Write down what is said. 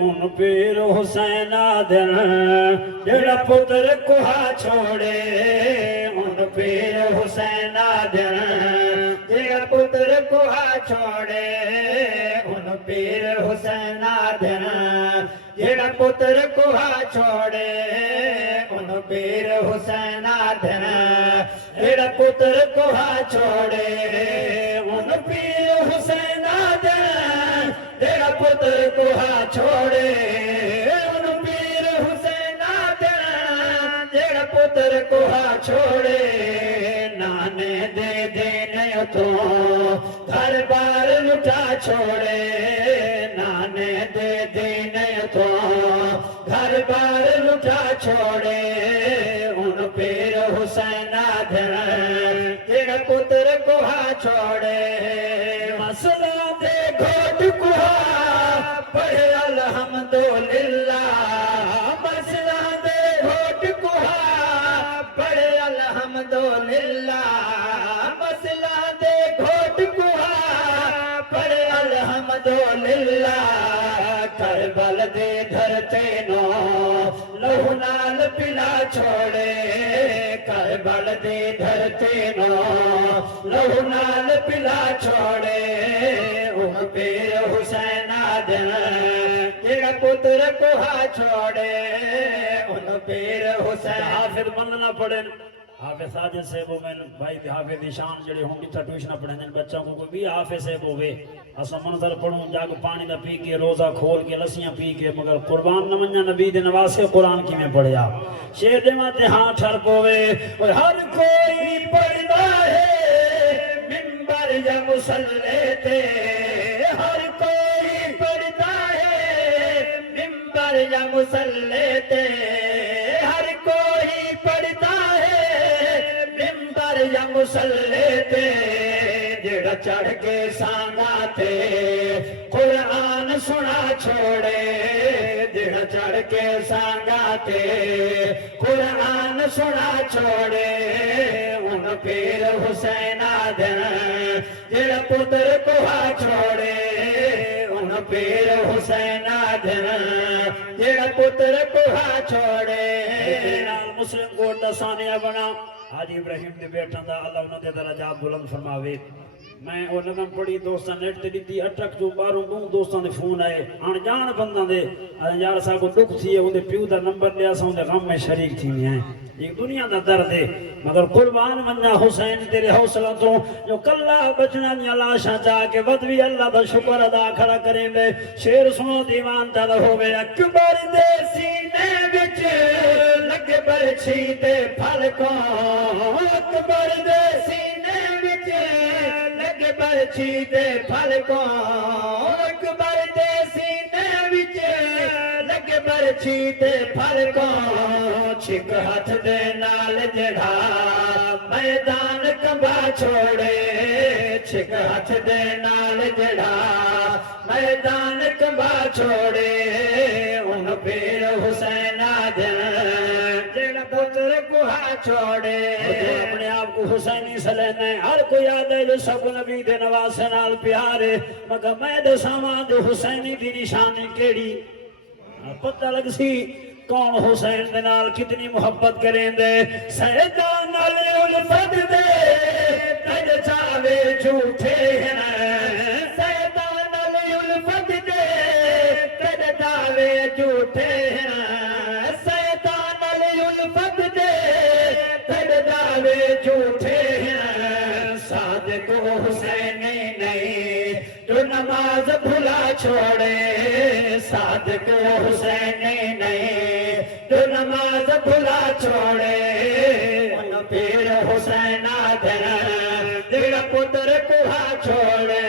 ان پیر حسین دن جڑا پتر کوہا چھوڑے ان پیر حسین دن جڑا پتر کوہا چھوڑے ان پیر حسین دن جڑا پتر کوہا چھوڑے ان پیر حسین دن جڑا پتر کوہا چھوڑے ان پیر حسین دن جڑا پتر کوہا چھوڑے ان پیر حسین دن جڑا پتر کوہا چھوڑے نانے دے دینے تو گھر بار لٹا چھوڑے نانے دے دینے تو گھر بار لٹا چھوڑے ان پیر حسین دن جڑا پتر کوہا چھوڑے مسئلہ دے گھوٹ کوہا پڑھے الحمدللہ مسئلہ دے گھوٹ کوہا پڑھے الحمدللہ مسئلہ دے گھوٹ کوہا پڑھے الحمدللہ کربل دے دھرتے نو لہو نال پلا چھوڑے کربل دے دھرتے نو لہو نال پلا چھوڑے ان پیر حسین دن جڑا پتر کوہا چھوڑے ان پیر حسین حافظ بننا پڑے حافظ ساجد صاحب میں بھائی حافظ شان جڑے ہوں کتا ٹیوشن پڑھنے بچوں کو کوئی بھی حافظ صاحب ہوئے اسا منظر پڑھوں جاگ پانی دا پی کے روزہ کھول کے لسیاں پی کے مگر قربان نہ منیا نبی دے نواسے قرآن کی میں پڑھیا شیر دے ماتے ہاں ٹھر پوے اور ہر کوئی پڑھدا ہے منبر یا مصلی تے ہر کوئی پڑھدا ہے منبر یا مصلی تے ہر کوئی پڑھدا ہے منبر یا مصلی تے جڑا چڑھ کے سانگا تے قرآن سنا چھوڑے جڑا چڑھ کے سانگا تے قرآن سنا چھوڑے ان پیر حسین دن جڑا پتر کوہا چھوڑے ان پیر حسین دن جڑا پتر کوہا چھوڑے مسلم کوٹ دا ثانیہ بنا حاجی ابراہیم دے بیٹھا دا اللہ انہوں دے درجات بلند فرماوے میں وہ لگن پڑی دوستان نیٹ تے دیتی اٹک جو باروں دوں دوستان دے فون آئے آن جان بندان دے یار صاحب کو دکھ تھی ہے انہیں پیو دا نمبر لیا سا انہیں غم میں شریک تھی میں ہیں ایک دنیا دا درد ہے مگر قربان مننا حسین تیرے حوصلہ تو جو کلہ بچنا نیا لاشاں چاہ کے ودوی اللہ دا شکر ادا کھڑا کریں دے شیر سنو دیوان تر ہوئے اکبر دے سینے بچ لگ برچھی دے پھل کو اکبر دے سینے بچ لگ برچھی دے پھل کو اکبر دے سینے بچ لگ برچھی دے پھل کو چھک ہاتھ دے نال جڑا میدان کمبا چھوڑے چھک ہاتھ دے نال جڑا میدان کمبا چھوڑے ان پیر حسین دن جڑا پتر کوہا چھوڑے اپنے آپ کو حسینی سلینے ہر کوئی یاد ہے جو سب نبی دے نواسے نال پیارے مگر میں دے سامان جو حسینی دی نشانی کیڑی پتہ لگ سی کون حسین دے نال کتنی محبت کریں دے سیدان علی الفت دے تج چاوے جھوٹے ہیں سیدان علی الفت دے تج چاوے جھوٹے ہیں سیدان علی الفت دے تج چاوے جھوٹے ہیں صادق حسینی نہیں جو نماز بھلا چھوڑے صادق حسینی نہیں جو نماز بھلا چھوڑے ان پیر حسین دن جڑا پتر کوہا چھوڑے